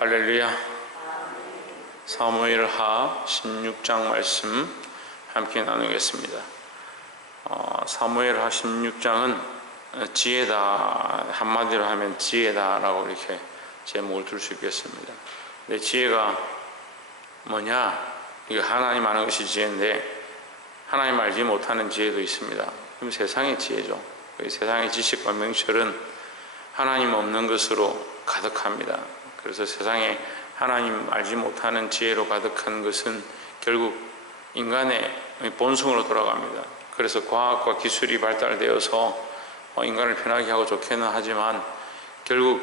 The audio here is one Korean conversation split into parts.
할렐루야. 사무엘하 16장 말씀 함께 나누겠습니다. 사무엘하 16장은 지혜다, 한마디로 하면 지혜다라고 이렇게 제목을 둘 수 있겠습니다. 근데 지혜가 뭐냐? 이거 하나님 아는 것이 지혜인데 하나님 알지 못하는 지혜도 있습니다. 그럼 세상의 지혜죠. 세상의 지식과 명철은 하나님 없는 것으로 가득합니다. 그래서 세상에 하나님 알지 못하는 지혜로 가득한 것은 결국 인간의 본성으로 돌아갑니다. 그래서 과학과 기술이 발달되어서 인간을 편하게 하고 좋게는 하지만 결국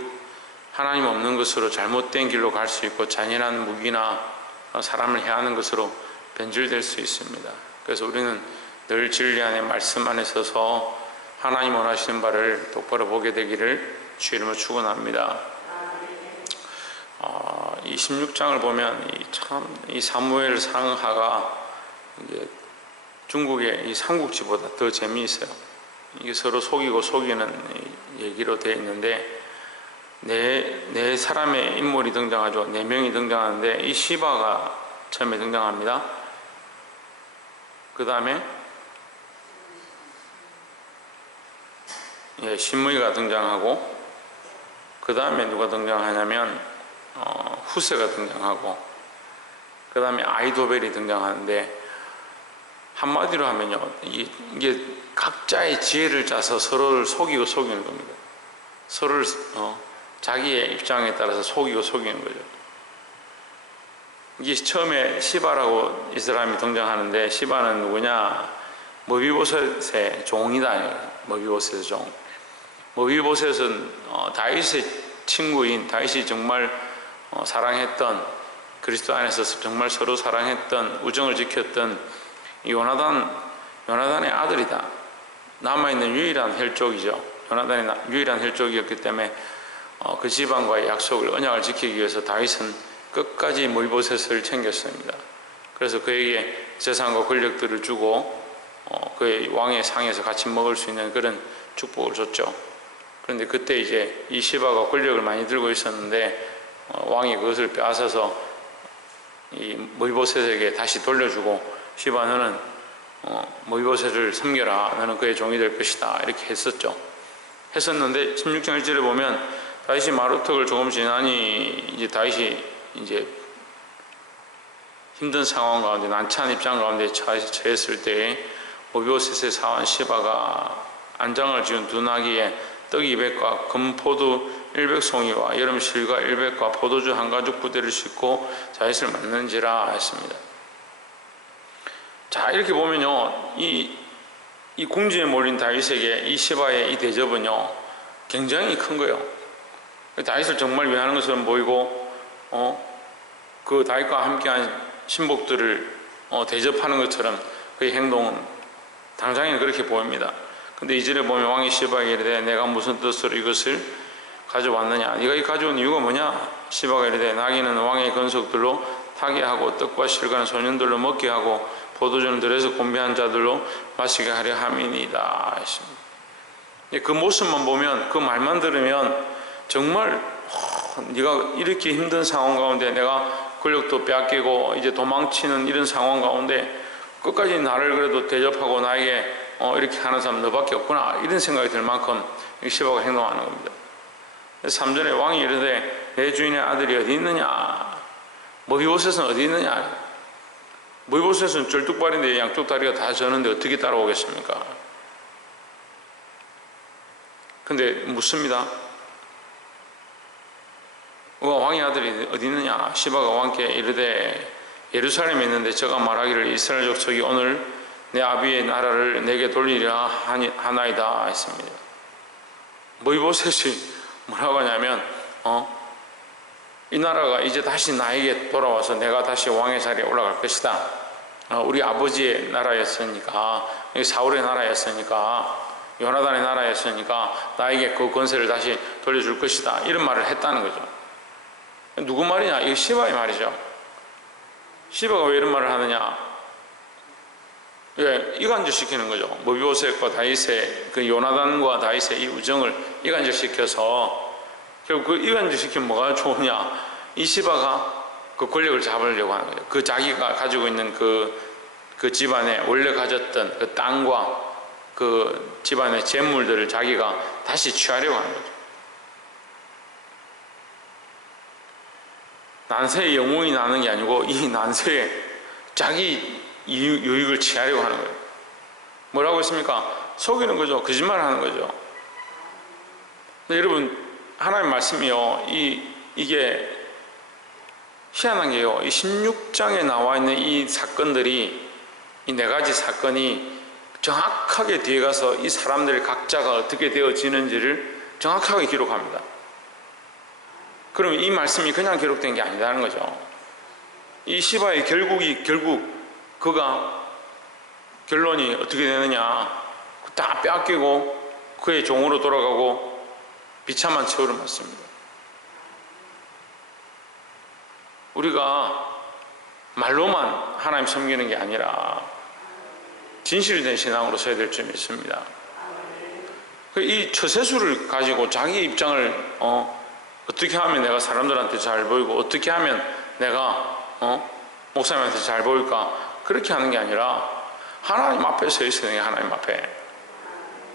하나님 없는 것으로 잘못된 길로 갈 수 있고 잔인한 무기나 사람을 해하는 것으로 변질될 수 있습니다. 그래서 우리는 늘 진리 안에 말씀 안에 서서 하나님 원하시는 바를 똑바로 보게 되기를 주의 이름으로 축원합니다. 이 16장을 보면 이 사무엘 상하가 이제 중국의 이 삼국지보다 더 재미있어요. 이게 서로 속이고 속이는 얘기로 되어 있는데 네 사람의 인물이 등장하죠. 4명이 등장하는데 이 시바가 처음에 등장합니다. 그 다음에 신무이가 등장하고 그 다음에 누가 등장하냐면 후세가 등장하고 그 다음에 아이도벨이 등장하는데 한마디로 하면요, 이게 각자의 지혜를 짜서 서로를 속이고 속이는 겁니다. 서로를 자기의 입장에 따라서 속이고 속이는 거죠. 이게 처음에 시바라고 이 사람이 등장하는데 사바는 누구냐? 머비보셋의 종이다. 머비보셋의 종. 머비보셋은 다윗의 친구인, 다윗이 정말 사랑했던, 그리스도 안에서 정말 서로 사랑했던, 우정을 지켰던 이 요나단의 아들이다. 남아있는 유일한 혈족이죠. 요나단이 유일한 혈족이었기 때문에 그 집안과의 약속을, 언약을 지키기 위해서 다윗은 끝까지 머비보셋을 챙겼습니다. 그래서 그에게 재산과 권력들을 주고 그의 왕의 상에서 같이 먹을 수 있는 그런 축복을 줬죠. 그런데 그때 이제 이 시바가 권력을 많이 들고 있었는데 왕이 그것을 빼앗아서 이 머비보셋에게 다시 돌려주고, 시바 너는 머비보셋을 섬겨라, 너는 그의 종이 될 것이다, 이렇게 했었는데 16장 1절에 보면 다윗이 마루턱을 조금 지나니 이제 다윗이 이제 힘든 상황 가운데, 난처한 입장 가운데 처했을 때에 머비보셋의 사원 시바가 안장을 지은 두 나귀에 떡 200과 금포도 100송이와 여름 실과 100과 포도주 한 가죽 부대를 싣고 다윗을 맞는지라 했습니다. 자, 이렇게 보면요, 이 궁지에 몰린 다윗에게 이 시바의 이 대접은요 굉장히 큰 거예요. 다윗을 정말 위하는 것처럼 보이고 그 다윗과 함께한 신복들을 대접하는 것처럼 그의 행동은 당장에는 그렇게 보입니다. 근데 이절에 보면 왕이 시바에게 이르되 내가 무슨 뜻으로 이것을 가져왔느냐? 네가 이 가져온 이유가 뭐냐? 시바가 이르되 나귀는 왕의 건속들로 타게 하고 떡과 실과는 소년들로 먹게 하고 포도주는 들에서 곤배한 자들로 마시게 하려 함이니이다 했습니다. 그 모습만 보면, 그 말만 들으면 정말 네가 이렇게 힘든 상황 가운데, 내가 권력도 빼앗기고 이제 도망치는 이런 상황 가운데 끝까지 나를 그래도 대접하고 나에게 이렇게 하는 사람 너밖에 없구나, 이런 생각이 들 만큼 시바가 행동하는 겁니다. 3절에 왕이 이르되 내 주인의 아들이 어디 있느냐? 머비보셋은 어디 있느냐? 머비보셋은 절뚝발인데 양쪽 다리가 다 저는데 어떻게 따라오겠습니까? 근데 묻습니다. 왕의 아들이 어디 있느냐? 시바가 왕께 이르되 예루살렘에 있는데 저가 말하기를 이스라엘 족속이 오늘 내 아비의 나라를 내게 돌리리라 하나이다 했습니다. 머비보셋이 뭐라고 하냐면 이 나라가 이제 다시 나에게 돌아와서 내가 다시 왕의 자리에 올라갈 것이다. 우리 아버지의 나라였으니까, 사울의 나라였으니까, 요나단의 나라였으니까 나에게 그 권세를 다시 돌려줄 것이다, 이런 말을 했다는 거죠. 누구 말이냐? 이거 시바의 말이죠. 시바가 왜 이런 말을 하느냐? 이간질시키는 거죠. 머비보셋과 다윗의, 그 요나단과 다윗의 이 우정을 이간질시켜서, 결국 그 이간질시키면 뭐가 좋으냐? 이 시바가 그 권력을 잡으려고 하는 거예요. 그 자기가 가지고 있는 그 집안에 원래 가졌던 그 땅과 그 집안의 재물들을 자기가 다시 취하려고 하는 거죠. 난세의 영웅이 나는 게 아니고 이 난세에 자기 유익을 취하려고 하는 거예요. 뭐라고 했습니까? 속이는 거죠. 거짓말하는 거죠. 근데 여러분, 하나님의 말씀이요, 이게 희한한 게요, 이 16장에 나와 있는 이 사건들이, 이 네 가지 사건이 정확하게 뒤에 가서 이 사람들 각자가 어떻게 되어지는지를 정확하게 기록합니다. 그러면 이 말씀이 그냥 기록된 게 아니라는 거죠. 이 시바의 결국 그가 결론이 어떻게 되느냐, 다 빼앗기고 그의 종으로 돌아가고 비참한 최후를 맞습니다. 우리가 말로만 하나님 섬기는 게 아니라 진실된 신앙으로 서야 될 줄 믿습니다. 이 처세술을 가지고 자기 입장을 어떻게 하면 내가 사람들한테 잘 보이고 어떻게 하면 내가 목사님한테 잘 보일까, 그렇게 하는 게 아니라 하나님 앞에 서 있어야 돼요. 하나님 앞에.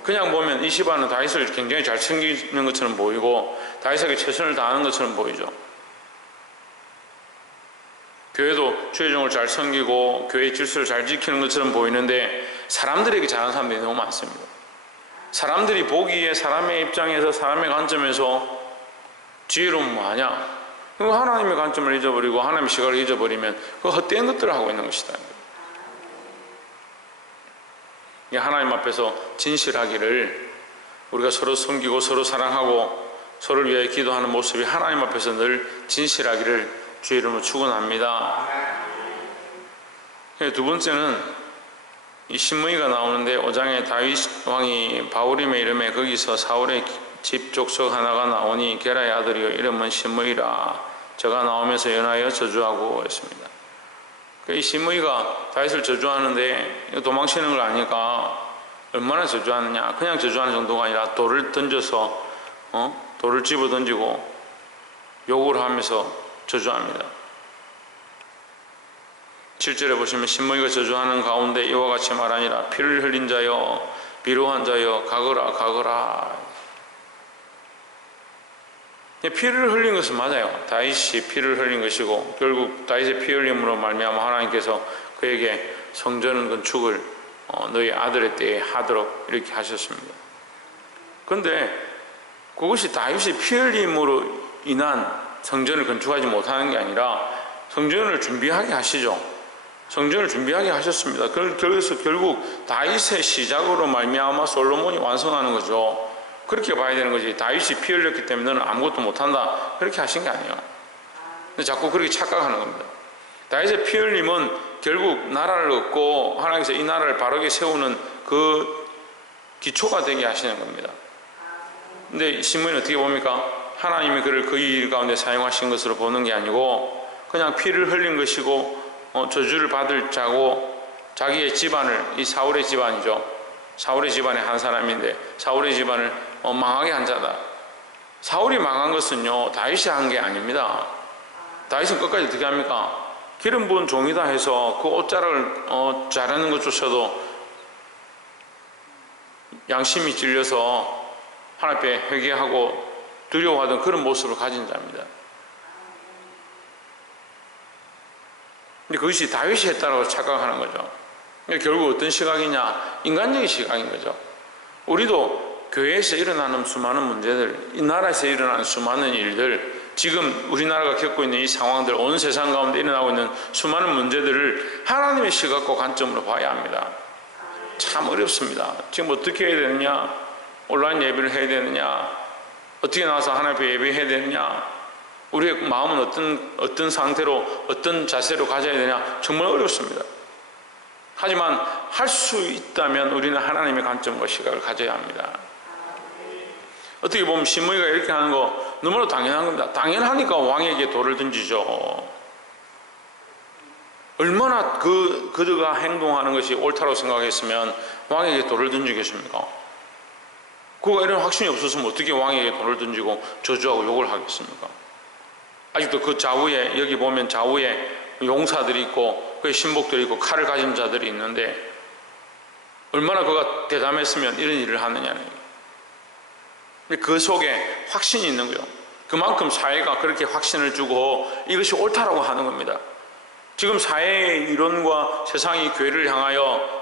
그냥 보면 이 시바는 다윗을 굉장히 잘 챙기는 것처럼 보이고 다윗에게 최선을 다하는 것처럼 보이죠. 교회도 주의 종을 잘 섬기고 교회의 질서를 잘 지키는 것처럼 보이는데 사람들에게 잘하는 사람들이 너무 많습니다. 사람들이 보기에 사람의 입장에서 사람의 관점에서 지혜로운 뭐하냐, 하나님의 관점을 잊어버리고 하나님의 시각을 잊어버리면 그 헛된 것들을 하고 있는 것이다. 하나님 앞에서 진실하기를, 우리가 서로 섬기고 서로 사랑하고 서로를 위하여 기도하는 모습이 하나님 앞에서 늘 진실하기를 주의 이름으로 축원합니다. 두 번째는 이 신무이가 나오는데 5장에 다윗 왕이 바울임의 이름에 거기서 사울의 집 족속 하나가 나오니 게라의 아들이요 이름은 신무이라. 저가 나오면서 연하여 저주하고 했습니다. 이 신무이가 다윗을 저주하는데 도망치는 걸 아니까 얼마나 저주하느냐, 그냥 저주하는 정도가 아니라 돌을 던져서 돌을 집어 던지고 욕을 하면서 저주합니다. 7절에 보시면 신무이가 저주하는 가운데 이와 같이 말하니라. 피를 흘린 자여 비루한 자여 가거라 가거라. 피를 흘린 것은 맞아요. 다윗이 피를 흘린 것이고 결국 다윗의 피 흘림으로 말미암아 하나님께서 그에게 성전 건축을 너희 아들의 때에 하도록 이렇게 하셨습니다. 그런데 그것이 다윗이 피 흘림으로 인한 성전을 건축하지 못하는 게 아니라 성전을 준비하게 하시죠. 성전을 준비하게 하셨습니다. 그래서 결국 다윗의 시작으로 말미암아 솔로몬이 완성하는 거죠. 그렇게 봐야 되는 거지. 다윗이 피 흘렸기 때문에 너는 아무것도 못한다, 그렇게 하신 게 아니에요. 근데 자꾸 그렇게 착각하는 겁니다. 다윗의 피 흘림은 결국 나라를 얻고 하나님께서 이 나라를 바르게 세우는 그 기초가 되게 하시는 겁니다. 근데 신문이 어떻게 봅니까? 하나님이 그를 그 일 가운데 사용하신 것으로 보는 게 아니고 그냥 피를 흘린 것이고 저주를 받을 자고 자기의 집안을, 이 사울의 집안이죠. 사울의 집안의 한 사람인데 사울의 집안을 망하게 한 자다. 사울이 망한 것은요 다윗이 한 게 아닙니다. 다윗은 끝까지 어떻게 합니까? 기름 부은 종이다 해서 그 옷자락을 자르는 것조차도 양심이 찔려서 하나님 앞에 회개하고 두려워하던 그런 모습을 가진 자입니다. 근데 그것이 다윗이 했다고 착각하는 거죠. 결국 어떤 시각이냐? 인간적인 시각인 거죠. 우리도 교회에서 일어나는 수많은 문제들, 이 나라에서 일어나는 수많은 일들, 지금 우리나라가 겪고 있는 이 상황들, 온 세상 가운데 일어나고 있는 수많은 문제들을 하나님의 시각과 관점으로 봐야 합니다. 참 어렵습니다. 지금 어떻게 해야 되느냐? 온라인 예배를 해야 되느냐? 어떻게 나와서 하나님 앞에 예배해야 되느냐? 우리의 마음은 어떤 상태로, 어떤 자세로 가져야 되냐? 정말 어렵습니다. 하지만 할 수 있다면 우리는 하나님의 관점과 시각을 가져야 합니다. 어떻게 보면 신무이가 이렇게 하는 거 너무나 당연한 겁니다. 당연하니까 왕에게 돌을 던지죠. 얼마나 그가 행동하는 것이 옳다고 생각했으면 왕에게 돌을 던지겠습니까? 그가 이런 확신이 없었으면 어떻게 왕에게 돌을 던지고 저주하고 욕을 하겠습니까? 아직도 그 좌우에, 여기 보면 좌우에 용사들이 있고 그 신복들이 있고 칼을 가진 자들이 있는데 얼마나 그가 대담했으면 이런 일을 하느냐는 얘기예요. 근데 그 속에 확신이 있는 거예요. 그만큼 사회가 그렇게 확신을 주고 이것이 옳다라고 하는 겁니다. 지금 사회의 이론과 세상이 교회를 향하여,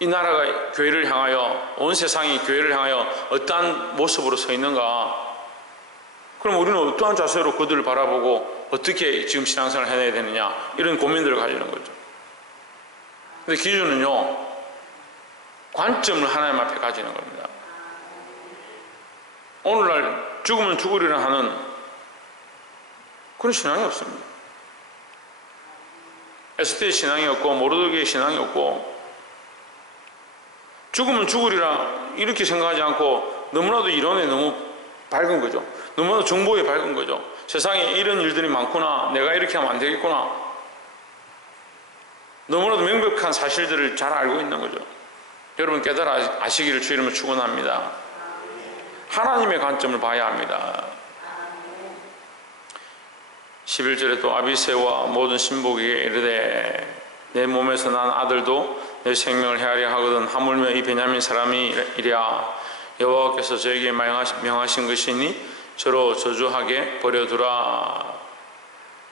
이 나라가 교회를 향하여, 온 세상이 교회를 향하여 어떠한 모습으로 서 있는가? 그럼 우리는 어떠한 자세로 그들을 바라보고 어떻게 지금 신앙생활을 해내야 되느냐, 이런 고민들을 가지는 거죠. 근데 기준은요, 관점을 하나님 앞에 가지는 겁니다. 오늘날 죽으면 죽으리라 하는 그런 신앙이 없습니다. 에스테의 신앙이 없고 모르드게의 신앙이 없고, 죽으면 죽으리라 이렇게 생각하지 않고 너무나도 이론에 너무 밝은 거죠. 너무나도 정보에 밝은 거죠. 세상에 이런 일들이 많구나, 내가 이렇게 하면 안 되겠구나, 너무나도 명백한 사실들을 잘 알고 있는 거죠. 여러분 깨달아 아시기를 주 이름으로 축원합니다. 하나님의 관점을 봐야 합니다. 11절에 또 아비새와 모든 신복에게 이르되 내 몸에서 난 아들도 내 생명을 헤아려 하거든 하물며 이 베냐민 사람이 이랴 여호와께서 저에게 명하신 것이니 저로 저주하게 버려두라.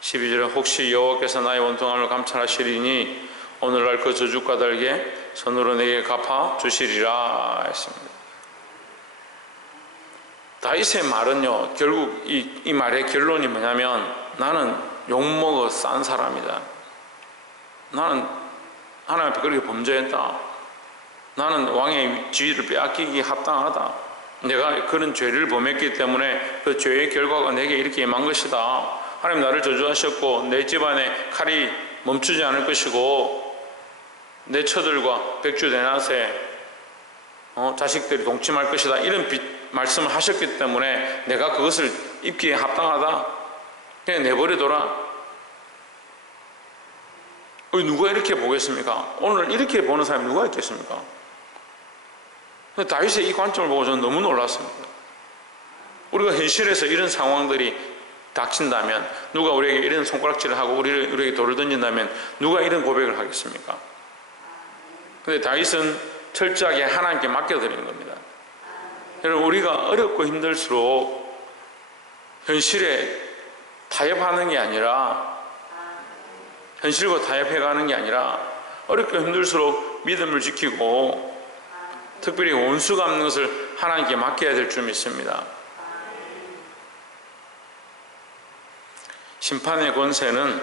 12절에 혹시 여호와께서 나의 원통함을 감찰하시리니 오늘날 그 저주 까닭에 손으로 내게 갚아 주시리라 했습니다. 다윗의 말은요, 결국 이 말의 결론이 뭐냐면, 나는 욕먹어 싼 사람이다. 나는 하나님 앞에 그렇게 범죄했다. 나는 왕의 지위를 빼앗기기 합당하다. 내가 그런 죄를 범했기 때문에 그 죄의 결과가 내게 이렇게 임한 것이다. 하나님 나를 저주하셨고 내 집안에 칼이 멈추지 않을 것이고 내 처들과 백주대낮에 자식들이 동침할 것이다. 이런 말씀을 하셨기 때문에 내가 그것을 입기에 합당하다. 그냥 내버려둬라. 누가 이렇게 보겠습니까? 오늘 이렇게 보는 사람이 누가 있겠습니까? 다윗의 이 관점을 보고 저는 너무 놀랐습니다. 우리가 현실에서 이런 상황들이 닥친다면, 누가 우리에게 이런 손가락질을 하고 우리에게 돌을 던진다면 누가 이런 고백을 하겠습니까? 근데 다윗은 철저하게 하나님께 맡겨드리는 겁니다. 여러분, 우리가 어렵고 힘들수록 현실에 타협하는 게 아니라, 현실과 타협해가는 게 아니라 어렵고 힘들수록 믿음을 지키고 특별히 원수 갚는 것을 하나님께 맡겨야 될 줄 믿습니다. 심판의 권세는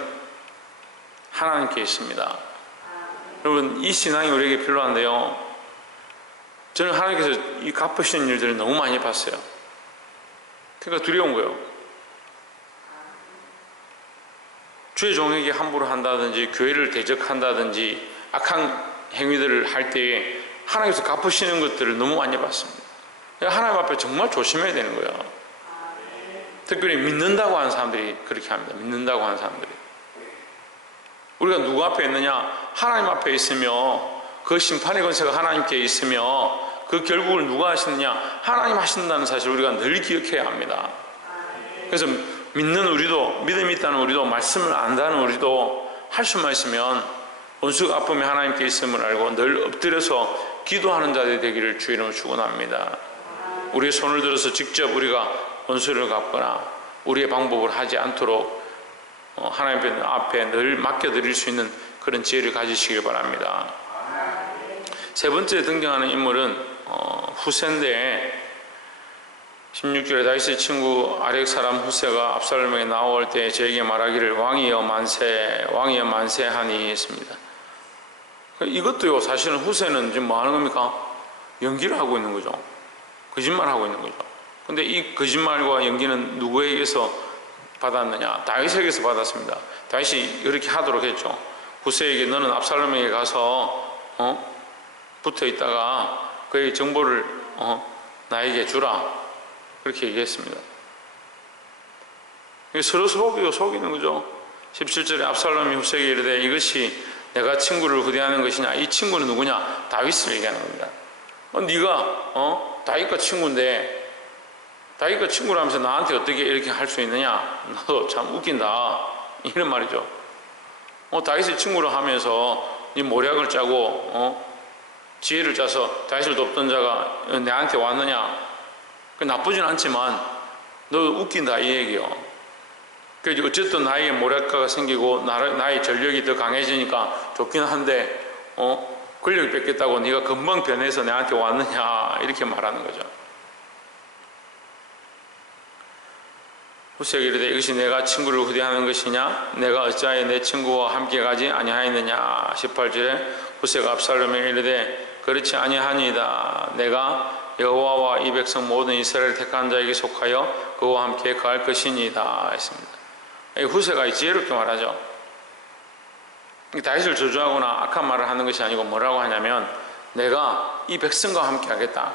하나님께 있습니다. 여러분, 이 신앙이 우리에게 필요한데요, 저는 하나님께서 이 갚으시는 일들을 너무 많이 봤어요. 그러니까 두려운 거예요. 주의 종에게 함부로 한다든지 교회를 대적한다든지 악한 행위들을 할 때에 하나님께서 갚으시는 것들을 너무 많이 봤습니다. 하나님 앞에 정말 조심해야 되는 거예요. 특별히 믿는다고 하는 사람들이 그렇게 합니다. 믿는다고 하는 사람들이. 우리가 누구 앞에 있느냐? 하나님 앞에 있으며 그 심판의 권세가 하나님께 있으며 그 결국을 누가 하시느냐? 하나님 하신다는 사실을 우리가 늘 기억해야 합니다. 그래서 믿는 우리도, 믿음이 있다는 우리도, 말씀을 안다는 우리도 할 수만 있으면 원수가 아픔이 하나님께 있음을 알고 늘 엎드려서 기도하는 자들이 되기를 주 이름으로 축원합니다. 우리의 손을 들어서 직접 우리가 원수를 갚거나 우리의 방법을 하지 않도록 하나님 앞에 늘 맡겨드릴 수 있는 그런 지혜를 가지시길 바랍니다. 세 번째 등장하는 인물은 후세인데, 16절에 다윗의 친구 아렉 사람 후세가 압살롬에게 나올 때 저에게 말하기를 왕이여 만세, 왕이여 만세하니 했습니다. 이것도요, 사실은 후세는 지금 뭐 하는 겁니까? 연기를 하고 있는 거죠. 거짓말하고 있는 거죠. 근데 이 거짓말과 연기는 누구에게서 받았느냐? 다윗에게서 받았습니다. 다윗이 이렇게 하도록 했죠. 후세에게 너는 압살롬에게 가서 붙어 있다가 그의 정보를 나에게 주라. 그렇게 얘기했습니다. 서로 속이는 거죠. 17절에 압살롬이 후세에게 이르되 이것이 내가 친구를 후대하는 것이냐? 이 친구는 누구냐? 다윗을 얘기하는 겁니다. 네가 다윗과 친구인데 다윗과 친구를 하면서 나한테 어떻게 이렇게 할 수 있느냐? 너도 참 웃긴다. 이런 말이죠. 다윗의 친구를 하면서 이 모략을 짜고 지혜를 짜서 다윗을 돕던 자가 내한테 왔느냐? 나쁘진 않지만 너 웃긴다 이 얘기요. 그래서 어쨌든 나에게 모략가가 생기고 나의 전력이 더 강해지니까 좋긴 한데 권력을 뺏겠다고 네가 금방 변해서 내한테 왔느냐 이렇게 말하는 거죠. 후세가 이르되 이것이 내가 친구를 후대하는 것이냐? 내가 어찌하여 내 친구와 함께 가지 아니하였느냐? 18절에 후세가 압살롬에 이르되 그렇지 아니하니이다. 내가 여호와와 이 백성 모든 이스라엘을 택한 자에게 속하여 그와 함께 거할 것이니이다 했습니다. 후세가 지혜롭게 말하죠. 다윗을 저주하거나 악한 말을 하는 것이 아니고 뭐라고 하냐면 내가 이 백성과 함께 하겠다.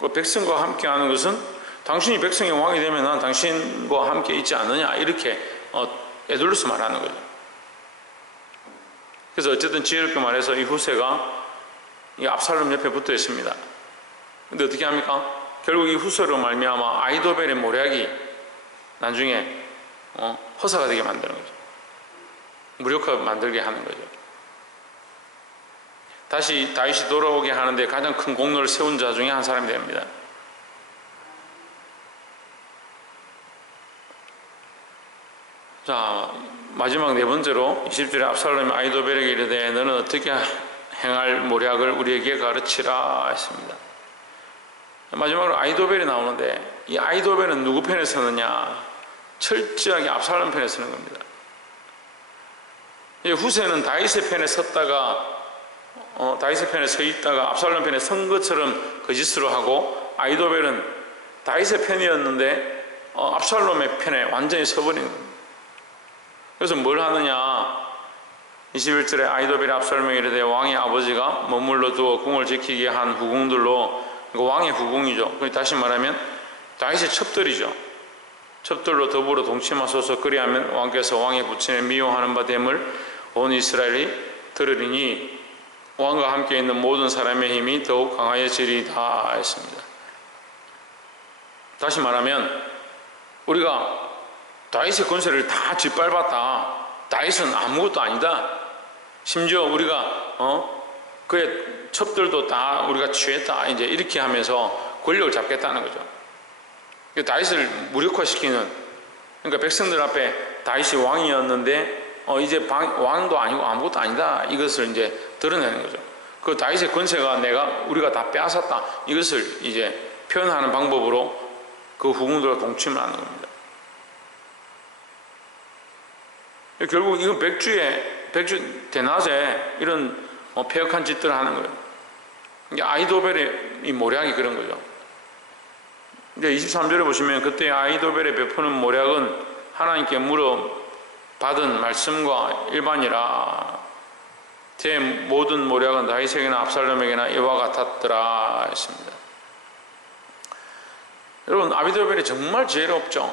그 백성과 함께 하는 것은 당신이 백성의 왕이 되면 난 당신과 함께 있지 않느냐 이렇게 에둘러서 말하는 거죠. 그래서 어쨌든 지혜롭게 말해서 이 후세가 이 압살롬 옆에 붙어 있습니다. 근데 어떻게 합니까? 결국 이 후세로 말미암아 아히도벨의 모략이 나중에 허사가 되게 만드는 거죠. 무력화 만들게 하는 거죠. 다시 다윗이 돌아오게 하는데 가장 큰 공로를 세운 자 중에 한 사람이 됩니다. 자, 마지막 네 번째로 20절에 압살롬이 아히도벨에게 이르되 너는 어떻게 행할 모략을 우리에게 가르치라 했습니다. 마지막으로 아히도벨이 나오는데 이 아히도벨은 누구 편에 서느냐? 철저하게 압살롬 편에 서는 겁니다. 후세는 다윗의 편에 섰다가 다윗의 편에 서 있다가 압살롬 편에 선 것처럼 거짓으로 하고 아히도벨은 다윗의 편이었는데 압살롬의 편에 완전히 서버린 겁니다. 그래서 뭘 하느냐? 21절에 아히도벨이 압살롬에게 이르되 왕의 아버지가 머물러 두어 궁을 지키게 한 후궁들로, 이거 왕의 후궁이죠. 다시 말하면 다윗의 첩들이죠. 첩들로 더불어 동침하소서. 그리하면 왕께서 왕의 부친에 미워하는 바 됨을 온 이스라엘이 들으리니 왕과 함께 있는 모든 사람의 힘이 더욱 강하여지리다 했습니다. 다시 말하면 우리가 다윗의 권세를 다 짓밟았다. 다윗은 아무것도 아니다. 심지어 우리가 그의 첩들도 다 우리가 취했다. 이제 이렇게 하면서 권력을 잡겠다는 거죠. 다윗을 무력화시키는, 그러니까 백성들 앞에 다윗이 왕이었는데 이제 왕도 아니고 아무것도 아니다. 이것을 이제 드러내는 거죠. 그 다윗의 권세가 우리가 다 빼앗았다. 이것을 이제 표현하는 방법으로 그 후궁들과 동침을 하는 겁니다. 결국 이건 백주 대낮에 이런 폐역한 짓들을 하는 거예요. 아히도벨의 이 모략이 그런 거죠. 이제 23절에 보시면 그때 아히도벨의 베푸는 모략은 하나님께 물어 받은 말씀과 일반이라. 제 모든 모략은 다윗에게나 압살롬에게나 이와 같았더라 했습니다. 여러분, 아히도벨이 정말 지혜롭죠.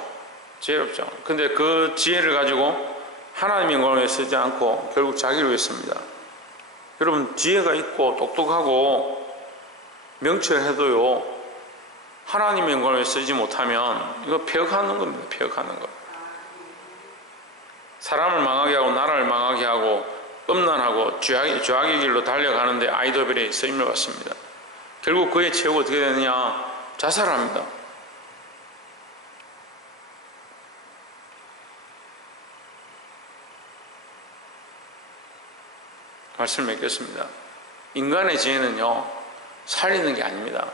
근데 그 지혜를 가지고 하나님의 영광을 위해 쓰지 않고 결국 자기를 위해 씁니다. 여러분, 지혜가 있고 똑똑하고 명철해도요, 하나님의 영광을 위해 쓰지 못하면 이거 폐역하는 겁니다. 폐역하는 거. 사람을 망하게 하고 나라를 망하게 하고 음란하고 죄악의 길로 달려가는데 아히도벨이 쓰임을 받습니다. 결국 그의 최후가 어떻게 되느냐? 자살합니다. 말씀을 맺겠습니다. 인간의 지혜는요, 살리는 게 아닙니다.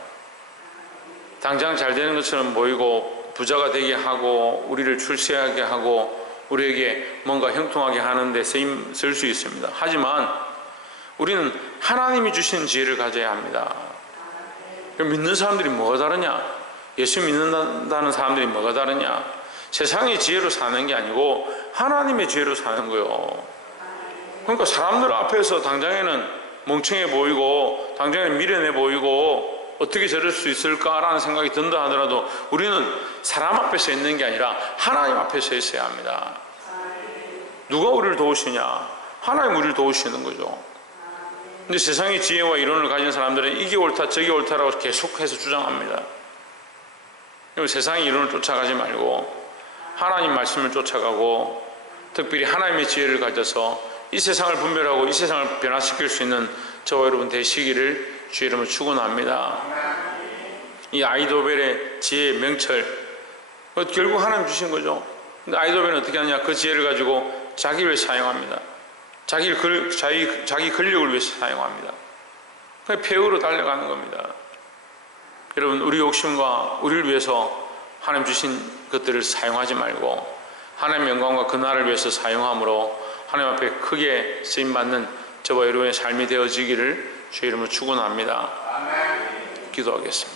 당장 잘 되는 것처럼 보이고 부자가 되게 하고 우리를 출세하게 하고 우리에게 뭔가 형통하게 하는 데 쓸 수 있습니다. 하지만 우리는 하나님이 주신 지혜를 가져야 합니다. 믿는 사람들이 뭐가 다르냐? 예수 믿는다는 사람들이 뭐가 다르냐? 세상의 지혜로 사는 게 아니고 하나님의 지혜로 사는 거예요. 그러니까 사람들 앞에서 당장에는 멍청해 보이고 당장에는 미련해 보이고 어떻게 저럴 수 있을까라는 생각이 든다 하더라도 우리는 사람 앞에 서 있는 게 아니라 하나님 앞에 서 있어야 합니다. 누가 우리를 도우시냐? 하나님 우리를 도우시는 거죠. 근데 세상의 지혜와 이론을 가진 사람들은 이게 옳다 저게 옳다라고 계속해서 주장합니다. 그리고 세상의 이론을 쫓아가지 말고 하나님 말씀을 쫓아가고 특별히 하나님의 지혜를 가져서 이 세상을 분별하고 이 세상을 변화시킬 수 있는 저와 여러분 되시기를 주의 이름으로 축원합니다. 이 아이도벨의 지혜의 명철 결국 하나님 주신 거죠. 근데 아이도벨은 어떻게 하느냐? 그 지혜를 가지고 자기를 위해 사용합니다. 자기 권력을 위해서 사용합니다. 폐허로 달려가는 겁니다. 여러분, 우리 욕심과 우리를 위해서 하나님 주신 것들을 사용하지 말고 하나님의 영광과 그 나라를 위해서 사용함으로 하나님 앞에 크게 쓰임받는 저와 여러분의 삶이 되어지기를 주의 이름으로 축원합니다. 기도하겠습니다.